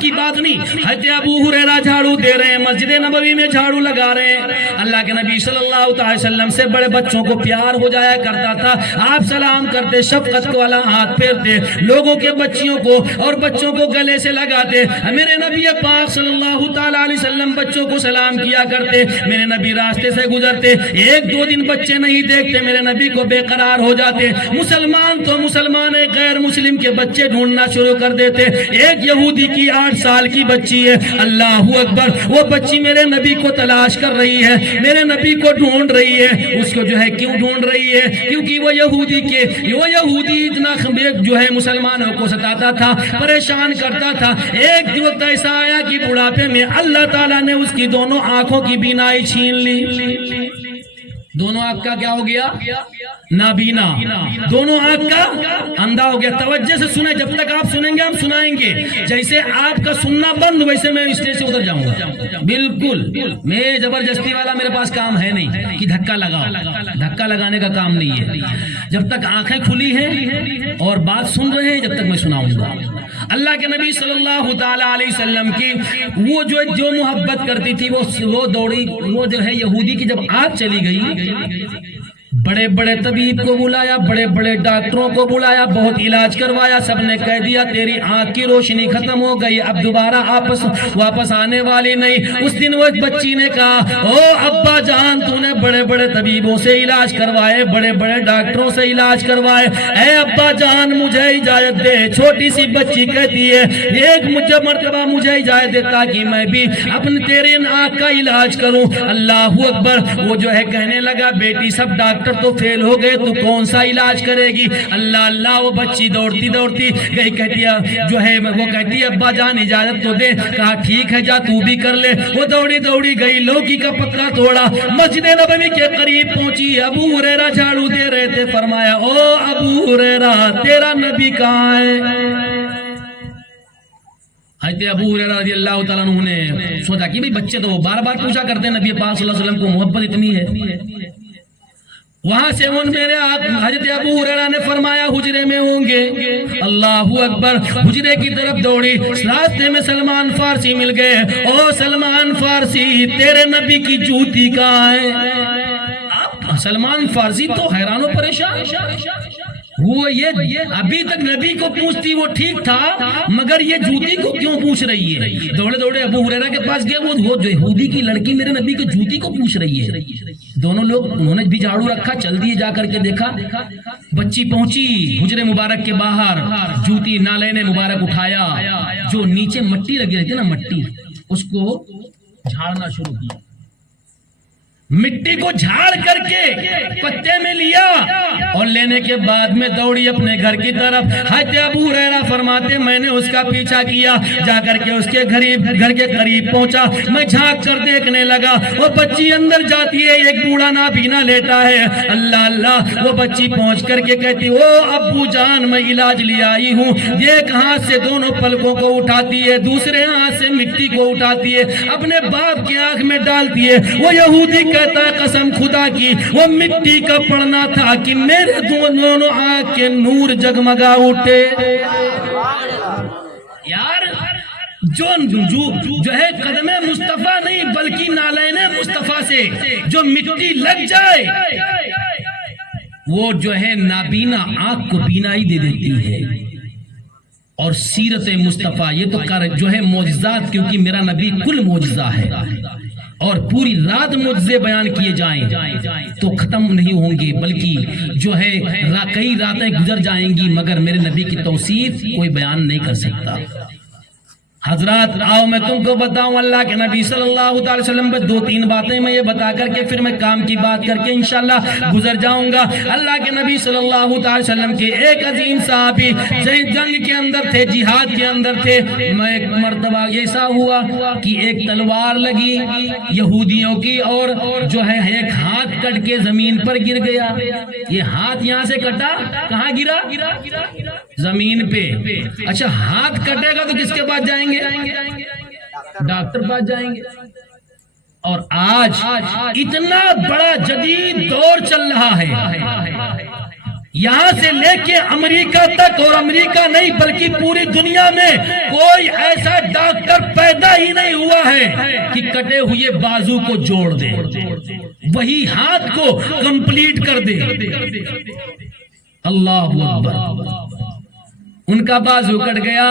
کی بات نہیں. حضرت ابو ہریرہ جھاڑو دے رہے ہیں, مسجد نبوی میں جھاڑو لگا رہے ہیں. اللہ کے نبی صلی اللہ علیہ وسلم سے بڑے بچوں کو پیار ہو جایا کرتا تھا. آپ سلام کرتے, شفقت والا ہاتھ پھیرتے, لوگوں کے بچیوں کو اور بچوں کو گلے سے لگاتے. میرے نبی پاک صلی اللہ تعالی علیہ وسلم بچوں کو سلام کیا کرتے. میرے نبی راستے سے گزرتے, ایک دو دن بچے نہیں دیکھتے, میرے نبی کو بے قرار ہو جاتے. مسلمان تو مسلمان, غیر مسلم کے بچے ڈھونڈنا شروع کر دیتے. ایک یہودی کی 8 سال کی بچی ہے, اللہ اکبر, وہ بچی میرے نبی کو تلاش کر رہی ہے, میرے نبی کو ڈھونڈ رہی ہے. اس کو جو ہے کیوں ڈھونڈ رہی ہے؟ کیونکہ وہ یہودی اتنا جو ہے مسلمانوں کو ستاتا تھا, پریشان کرتا تھا. ایک وقت ایسا آیا کہ بڑھاپے میں اللہ تعالیٰ نے اس کی دونوں آنکھوں کی بینائی چھین لی. دونوں آنکھ کا کیا ہو گیا؟ نابینا. دونوں آنکھ کا اندھا ہو گیا. توجہ سے سنیں, جب تک آپ سنیں گے ہم سنائیں گے. جیسے آپ کا سننا بند ویسے میں اسٹیج سے ادھر جاؤں گا. بالکل, میں زبردستی والا میرے پاس کام ہے نہیں کہ دھکا لگاؤ. دھکا لگانے کا کام نہیں ہے. جب تک آنکھیں کھلی ہیں اور بات سن رہے ہیں, جب تک میں سناؤں گا. اللہ کے نبی صلی اللہ تعالی علیہ وسلم کی وہ جو محبت کرتی تھی, وہ دوڑی, وہ جو ہے یہودی کی جب آنکھ چلی گئی, بڑے بڑے طبیب کو بلایا, بڑے بڑے ڈاکٹروں کو بلایا, بہت علاج کروایا. سب نے کہہ دیا تیری آنکھ کی روشنی ختم ہو گئی, اب دوبارہ واپس آنے والی نہیں. اس دن وہ بچی نے کہا, او ابا جان, تو نے بڑے بڑے طبیبوں سے علاج کروائے, بڑے بڑے ڈاکٹروں سے علاج کروائے, اے ابا جان مجھے اجازت دے. چھوٹی سی بچی کہتی ہے, ایک مرتبہ مجھے اجازت دے تاکہ میں بھی اپنے تیرے آنکھ کا علاج کروں. اللہ اکبر. وہ جو ہے کہنے لگا, بیٹی سب ڈاکٹر تو فیل ہو گئے, تو کون سا علاج کرے گی؟ اللہ اللہ. وہ بچی دوڑتی دوڑتی گئی, کہتی ہے جو ہے, وہ کہتی ہے ابا جان اجازت تو دے. کہا ٹھیک ہے جا تو بھی کر لے. وہ دوڑی دوڑی گئی, لوکی کا پتہ توڑا, مسجد نبوی کے قریب پہنچی. ابو ہریرہ جھاڑو دے رہے تھے. فرمایا, او ابو ہریرہ تیرا نبی کہاں ہے؟ حضرت ابو ہریرہ رضی اللہ تعالیٰ عنہ نے سوچا کہ بچے تو وہ بار بار پوچھا کرتے ہیں, نبی پاک صلی اللہ علیہ وسلم کو محبت اتنی ہے. وہاں سے حضرت ابو ہریرہ نے فرمایا حجرے میں ہوں گے. اللہ اکبر. حجرے کی طرف دوڑی, راستے میں سلمان فارسی مل گئے. او سلمان فارسی, تیرے نبی کی جوتی کہاں ہے؟ سلمان فارسی تو حیران و پریشان. وہ یہ ابھی تک نبی کو پوچھتی وہ ٹھیک تھا, مگر یہ جوتی کو کیوں پوچھ رہی ہے؟ دوڑے دوڑے ابو ہریرہ کے پاس گئے. وہ جو یہودی کی لڑکی میرے نبی کی جوتی کو پوچھ رہی ہے. دونوں لوگ, انہوں نے بھی جھاڑو رکھا, چل دیے, جا کر کے دیکھا. بچی پہنچی حجرے مبارک کے باہر, جوتی نالین مبارک اٹھایا, جو نیچے مٹی لگی رہتی ہے نا, مٹی, اس کو جھاڑنا شروع کیا. مٹی کو جھاڑ کر کے پتے میں لیا, اور لینے کے بعد میں دوڑی اپنے گھر کی طرف. حضرت ابو ہریرہ فرماتے, میں نے اس کا پیچھا کیا, جا کر کے اس کے گھر کے قریب پہنچا. میں جھانک کر دیکھنے لگا, وہ بچی اندر جاتی ہے, ایک بوڑھا نابینا لیٹا ہے. اللہ اللہ. وہ بچی پہنچ کر کے کہتی, او ابو جان میں علاج لے آئی ہوں. ایک ہاتھ سے دونوں پلکوں کو اٹھاتی ہے, دوسرے ہاتھ سے مٹی کو اٹھاتی ہے, اپنے باپ کی آنکھ میں ڈالتی ہے. وہ یہودی کہتا ہے, قسم خدا کی وہ مٹی کا پڑنا تھا کہ میرے دونوں آنکھ کے نور جگمگا اٹھے. یار جو ہے قدم مصطفیٰ نہیں بلکہ نالین مصطفیٰ سے جو مٹی لگ جائے, وہ جو ہے نابینا آنکھ کو بینائی دے دیتی ہے. اور سیرت مصطفیٰ یہ تو جو ہے معجزات, کیونکہ میرا نبی کل معجزہ ہے, اور پوری رات معجزے بیان کیے جائیں تو ختم نہیں ہوں گے, بلکہ جو ہے کئی راتیں گزر جائیں گی, مگر میرے نبی کی توصیف کوئی بیان نہیں کر سکتا. حضرات آؤ میں تم کو بتاؤں, اللہ کے نبی صلی اللہ علیہ وسلم پر 2-3 باتیں میں یہ بتا کر کے پھر میں کام کی بات کر کے انشاءاللہ گزر جاؤں گا. اللہ کے نبی صلی اللہ علیہ وسلم کے ایک عظیم صحابی جنگ کے اندر تھے, جہاد کے اندر تھے. میں ایک مرتبہ ایسا ہوا کہ ایک تلوار لگی یہودیوں کی, اور جو ہے ایک ہاتھ کٹ کے زمین پر گر گیا. یہ ہاتھ یہاں سے کٹا, کہاں گرا؟ زمین پہ. اچھا ہاتھ کٹے گا تو کس کے پاس جائیں گے؟ ڈاکٹر پاس جائیں گے. اور آج اتنا بڑا جدید دور چل رہا ہے, یہاں سے لے کے امریکہ تک، اور امریکہ نہیں بلکہ پوری دنیا میں کوئی ایسا ڈاکٹر پیدا ہی نہیں ہوا ہے کہ کٹے ہوئے بازو کو جوڑ دے، وہی ہاتھ کو کمپلیٹ کر دے۔ اللہ اکبر۔ ان کا بازو کٹ گیا،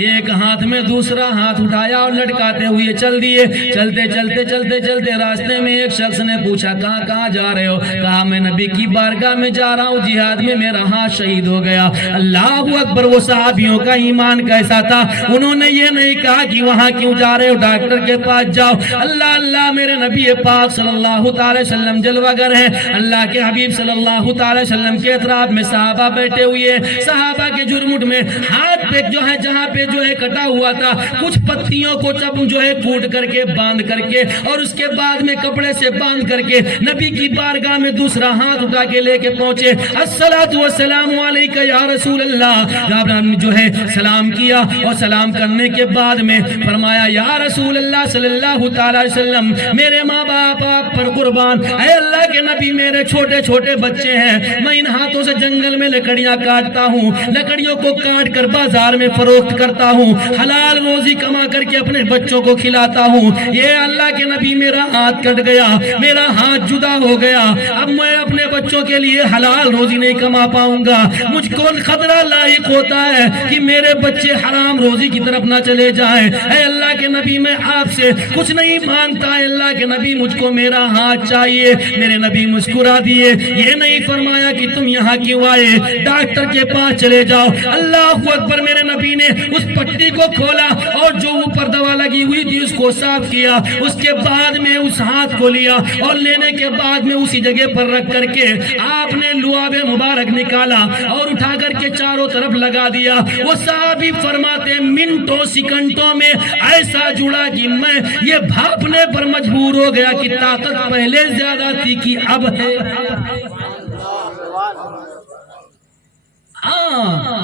ایک ہاتھ میں دوسرا ہاتھ اٹھایا اور لٹکاتے ہوئے چل دیے۔ چلتے چلتے چلتے چلتے راستے میں ایک شخص نے پوچھا کہاں کہاں جا رہے ہو؟ کہا میں نبی کی بارگاہ میں جا رہا ہوں، جہاد میں میرا ہاتھ شہید ہو گیا۔ اللہ اکبر۔ وہ صحابیوں کا ایمان کیسا تھا، انہوں نے یہ نہیں کہا کہ وہاں کیوں جا رہے ہو، ڈاکٹر کے پاس جاؤ۔ اللہ اللہ، میرے نبی پاک صلی اللہ تعالی وسلم جلوہ گر ہیں۔ اللہ کے حبیب صلی اللہ تعالی وسلم کے اطراف میں صحابہ بیٹھے ہوئے، صحابہ کے جرمٹ میں ہاتھ پہ جو ہے جہاں پہ جو ہے کٹا ہوا تھا، کچھ پتیوں کو جب جو ہے کوٹ کر کے باندھ کر کے اور اس کے بعد میں کپڑے سے باندھ کر کے نبی کی بارگاہ میں دوسرا ہاتھ اٹھا کے لے کے پہنچے۔ الصلاۃ والسلام علیکہ یا رسول اللہ، آپ نے جو ہے سلام کیا، اور سلام کرنے کے بعد میں فرمایا یا رسول اللہ صلی اللہ تعالی وسلم، میرے ماں باپ آپ پر قربان، اے اللہ کے نبی میرے چھوٹے چھوٹے بچے ہیں، میں ان ہاتھوں سے جنگل میں لکڑیاں کاٹتا ہوں، لکڑیوں کو کاٹ کر بازار میں فروخت کرتا ہوں، حلال روزی کما کر کے اپنے بچوں کو کھلاتا ہوں۔ یہ اللہ کے نبی میرا ہاتھ کٹ گیا، میرا ہاتھ جدا ہو گیا، اب میں اپنے بچوں کے لیے حلال روزی نہیں کما پاؤں گا، مجھ کو خطرہ لاحق ہوتا ہے کہ میرے بچے حرام روزی کی طرف نہ چلے جائیں۔ اے اللہ کے نبی میں آپ سے کچھ نہیں مانگتا، اے اللہ کے نبی مجھ کو میرا ہاتھ چاہیے۔ میرے نبی مسکرا دیے، یہ نہیں فرمایا کہ تم یہاں کیوں آئے، ڈاکٹر کے پاس چلے جاؤ۔ اللہ اکبر۔ میرے نبی نے اس پٹی کو کھولا اور جو اوپر دوا لگی ہوئی تھی اس کو صاف کیا، اس کے بعد میں اس ہاتھ کو لیا اور لینے کے بعد میں اسی جگہ پر رکھ کر کے آپ نے لعاب مبارک نکالا اور اٹھا کر کے چاروں طرف لگا دیا۔ وہ صحابی فرماتے منٹوں سیکنڈوں میں ایسا جڑا کہ میں یہ بھاپنے پر مجبور ہو گیا کہ طاقت پہلے زیادہ تھی کہ اب ہے۔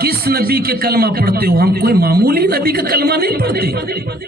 کس نبی کے کلمہ پڑھتے ہو؟ ہم کوئی معمولی نبی کا کلمہ نہیں پڑھتے۔